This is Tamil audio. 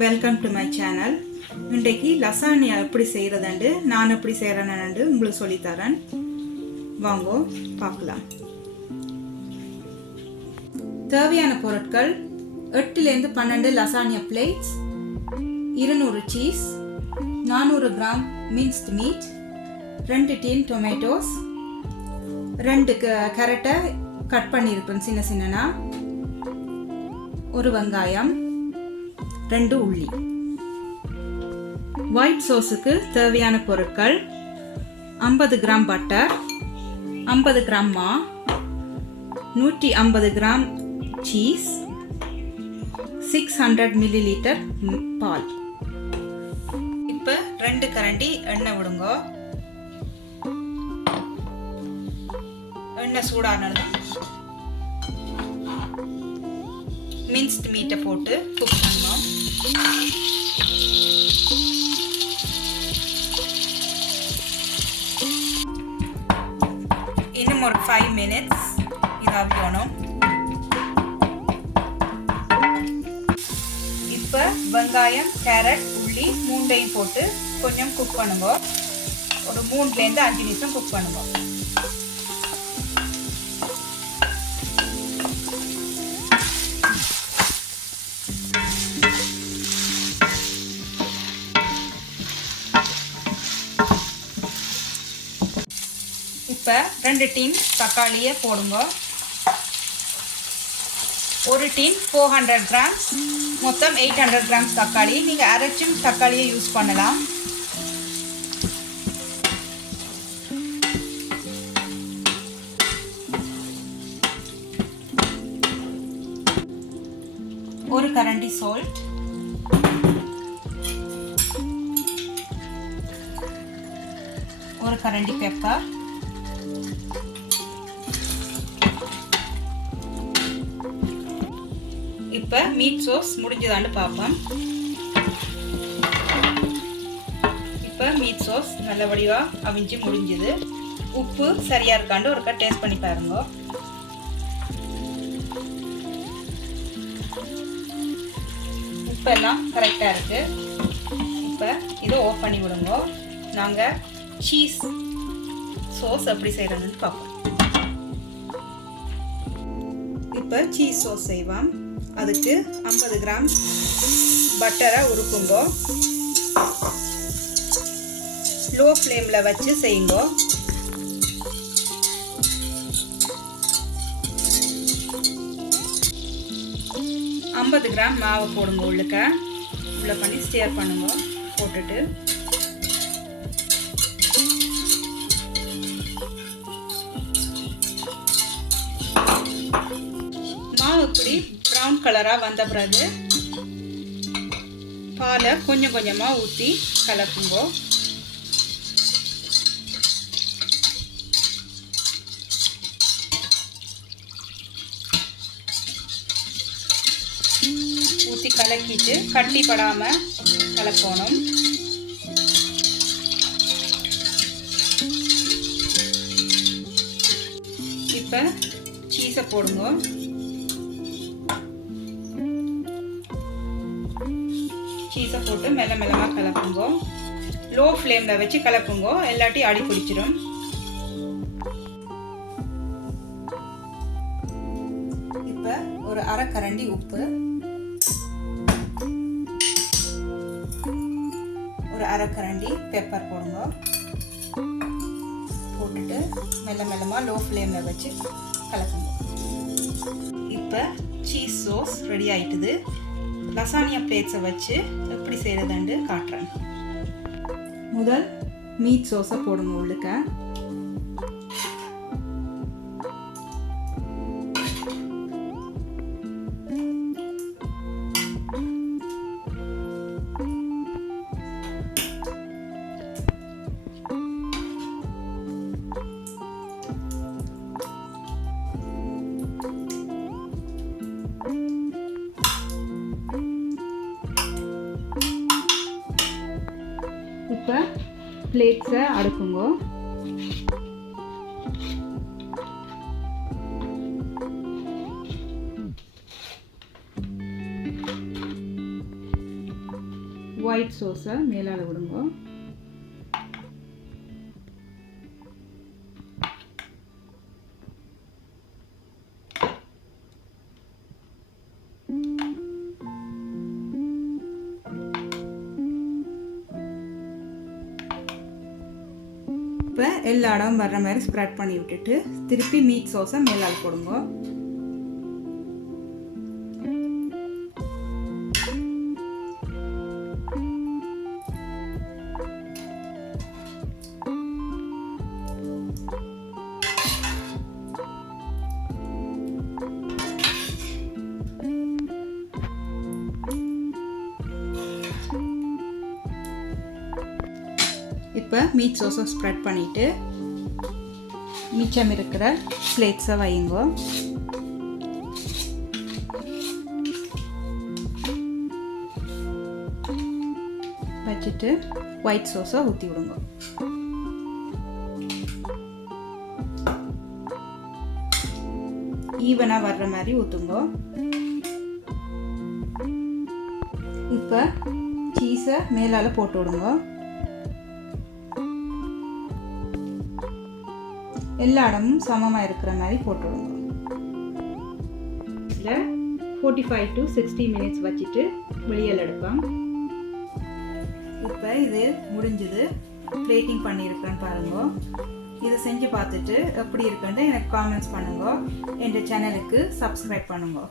Welcome to my channel. இன்றைக்கு லசானியா எப்படி செய்கிறதுண்டு நான் எப்படி செய்கிறேன்னு உங்களுக்கு சொல்லித்தரேன். வாங்கோ பார்க்கலாம். தேவையான பொருட்கள் 8லேருந்து 12 lasagna plates, 200 cheese, 400 gram minced meat, 2 tin tomatoes, 2 கேரட்டை கட் பண்ணியிருப்பேன் சின்ன சின்னனா, ஒரு வெங்காயம், 2 உள்ளி. ஒயிட் சோஸுக்கு தேவையான பொருட்கள் 50 கிராம் பட்டர், 50 கிராம் மா, 150 கிராம் சீஸ், 600 மில்லிலிட்டர் பால். இப்போ 2 கரண்டி எண்ணெய் விடுங்க. எண்ணெய் சூடானது மின்ஸ்ட் மீட்டை போட்டு குக் பண்ணுவோம். இன்னும் ஒரு 5 மினிட்ஸ் இதாகணும். இப்போ வெங்காயம், கேரட், உள்ளி 3ஐயும் போட்டு கொஞ்சம் குக் பண்ணுங்க. ஒரு 3லேருந்து 5 நிமிஷம் குக் பண்ணுங்க. இப்போ 2 டீன் தக்காளியை போடுங்க. ஒரு டீன் 400 கிராம்ஸ், மொத்தம் 800 கிராம்ஸ் தக்காளி. நீங்கள் அரைச்சும் தக்காளியை யூஸ் பண்ணலாம். ஒரு கரண்டி சால்ட், ஒரு கரண்டி பெப்பர், இப்போ மீட் சோஸ் முடிஞ்சதான்னு பார்ப்போம். இப்போ மீட் சோஸ் நல்ல வடிவாக அவிஞ்சு முடிஞ்சுது. உப்பு சரியாக இருக்காண்டு ஒருக்கா டேஸ்ட் பண்ணி பாருங்க. உப்பெல்லாம் கரெக்டாக இருக்குது. இப்போ இதை ஆஃப் பண்ணி விடுங்க. நாங்கள் சீஸ் சோஸ் எப்படி செய்கிறதுன்னு பார்ப்போம். இப்போ சீஸ் சோஸ் செய்வோம். அதுக்கு 50 கிராம் பட்டரை உருக்குங்க. லோ ஃப்ளேமில் வச்சு செய்யுங்க. ஐம்பது கிராம் மாவை போடுங்க. உள்ள பண்ணி ஸ்டியர் பண்ணுங்க. போட்டுட்டு மாவு இப்படி ப்ரௌன் கலராக வந்த பிறகு பாலை கொஞ்சம் கொஞ்சமாக ஊற்றி கலக்குங்க. ஊற்றி கலக்கிட்டு கட்டி படாமல் கலக்கணும். இப்போ சீஸை போடுங்க. சீஸை போட்டு மெல்ல மெல்லமாக கலக்குங்க. லோ ஃப்ளேமில் வச்சு கலக்குங்க, எல்லாத்தையும் அடி பிடிச்சிடும். இப்போ ஒரு அரை கரண்டி உப்பு, ஒரு அரை கரண்டி பெப்பர் போடுங்க. போட்டுட்டு மெல்ல மெல்லமாக லோ ஃப்ளேமில் வச்சு கலக்குங்க. இப்போ சீஸ் சோஸ் ரெடி ஆயிட்டுது. லசானியா பிளேட்ஸை வச்சு எப்படி செய்கிறதுண்டு காட்டுறேன். முதல் மீட் சோஸை போடுங்க. உள்ளுக்க இப்போ பிளேட்ஸை அடுக்குங்க. ஒயிட் சோஸை மேலால் விடுங்க. இப்போ எல்லா இடமும் வர்ற மாதிரி ஸ்ப்ரெட் பண்ணி விட்டுட்டு திருப்பி மீட் சோஸை மேலால் போடுங்க. இப்போ மீட் சோஸை ஸ்ப்ரெட் பண்ணிவிட்டு மிச்சம் இருக்கிற பிளேட்ஸை வைங்க. வச்சுட்டு ஒயிட் சோஸை ஊற்றி விடுங்க. ஈவனாக வர்ற மாதிரி ஊற்றுங்க. இப்போ சீஸை மேலால் போட்டு விடுங்க. எல்லா இடமும் சமமாக இருக்கிற மாதிரி போட்டுவிடுங்க. இதில் 45 to 60 minutes வச்சுட்டு வெளியில் எடுப்பேன். இப்போ இது முடிஞ்சது. பிளேட்டிங் பண்ணியிருக்கேன்னு பாருங்க. இதை செஞ்சு பார்த்துட்டு எப்படி இருக்குன்னு எனக்கு காமெண்ட்ஸ் பண்ணுங்க. என் சேனலுக்கு சப்ஸ்கிரைப் பண்ணுங்க.